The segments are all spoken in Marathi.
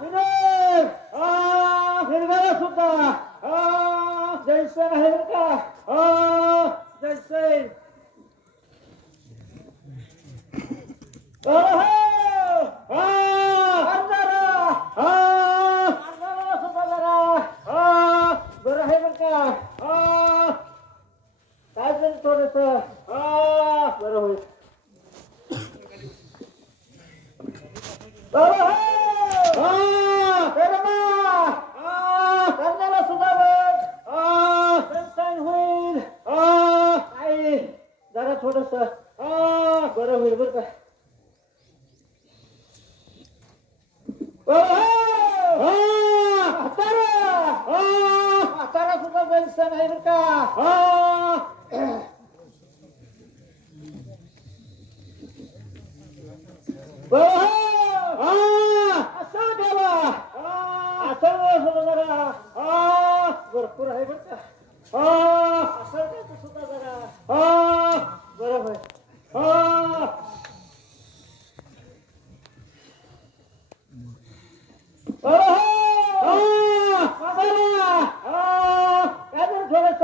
विनय हिरव्याला सुद्धा जयसन आहे बरं का जयसन बरं आहे बरं का काय तरी थोडस बरं होईल कर्जाला सुद्धा होईल काय जरा थोडस बरं होईल बरं का म्हातारा सुद्धा बेनसन आहे बरं का असं द्यावा असं जरा भरपूर आहे बरं का असं द्यायचं सुद्धा जरा बरोबर काय थोडस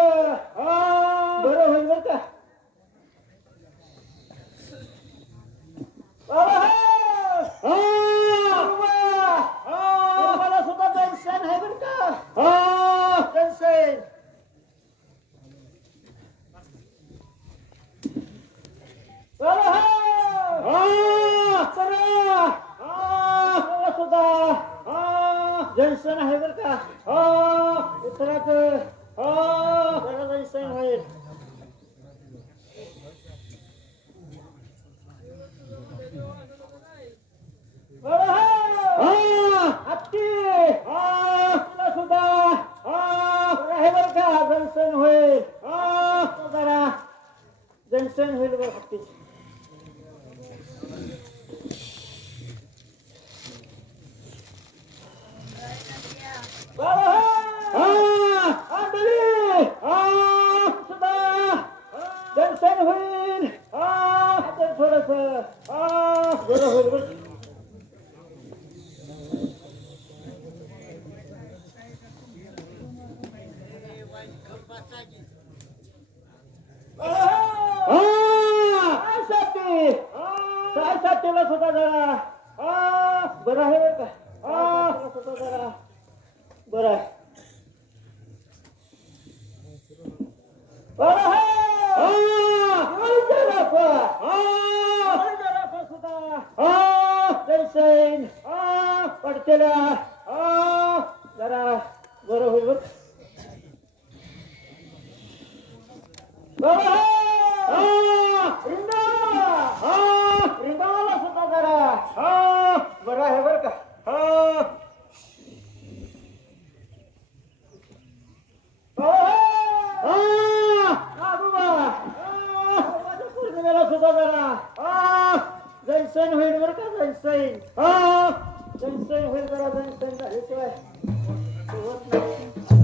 बरं होईल बरं का मला सुद्धा जयसन आहे बरं का जयसन सुद्धा जयसन आहे बरं का उत्तरात जयसन होईल हत्तीला सुद्धा आहे बरं का जयसन होईल जरा जयसन होईल बरं हत्ती सुद्धा जयसन होईल थोडस बरं होईल बरं साथीला सुद्धा जरा बरं आहे बरं का सुद्धा जरा बरं आहे सुद्धा जयसन पडतेला जरा बरं होईल बरं रिंगाला सुद्धा जरा बरं आहे बरं का पौर्णिमेला सुद्धा जरा जयसन होईल बरं का जयसन होईल जरा जयसन झाल्याशिवाय होत नाही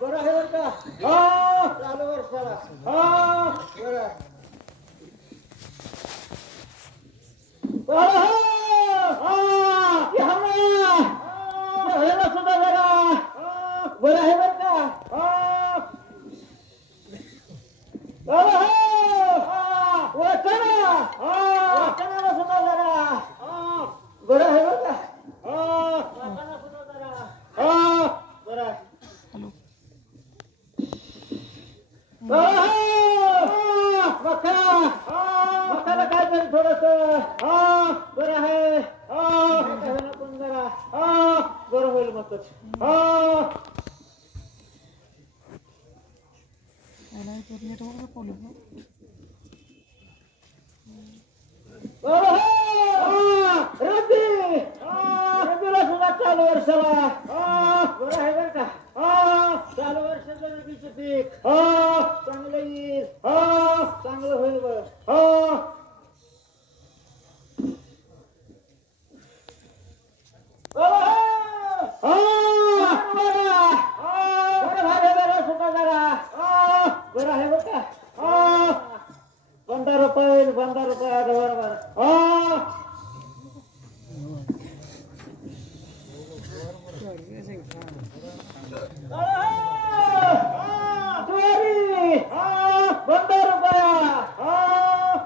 बरं आहे बरं का का हा चालू वर्षाला हा बरं सुद्धा जरा बरं आहे बर का वाचनाला सुद्धा जरा बरं आहे बर का वाचनाला सुद्धा जरा बरं मकाला काय तरी थोडस बरं आहे पण जरा बरं होईल मग रब्बीला सुद्धा चालू वर्षाला बरं आहे बर का चालू वर्षाचं रब्बीचं पीक चांगलं येईल चांगलं होईल बर बरं आहे बर का 15 रुपये बरोबर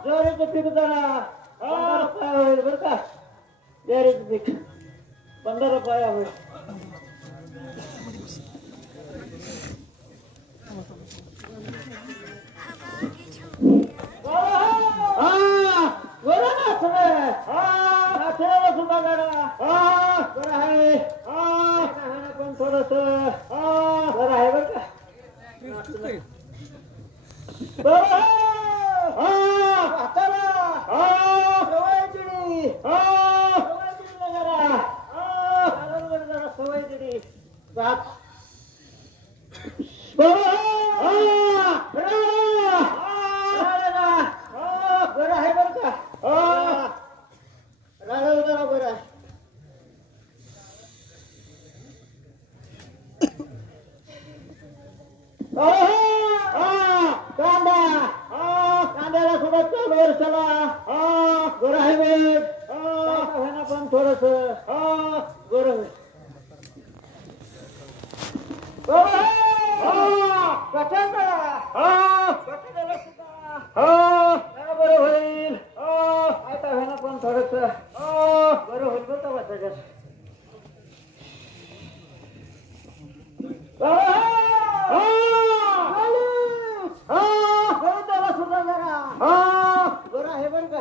ज्वारीचं पीक जरा 15 रुपये होईल बर का ज्वारीचं पीक 15 रुपये होईल सुद्धा जरा बरं आहे पण थोडस बरं आहे बर का सवय दिली बरं आहे बर का राळा जरा बरं आहे कांद्याला सुद्धा चालू वर्षाला बरं आहे वेळ पण थोडस बरं होईल कटाला सुद्धा बरं होईल आता व्हायला पण थोडस बरं होईल बरं का त्याच्यात त्याला सुद्धा जरा बरं आहे बर का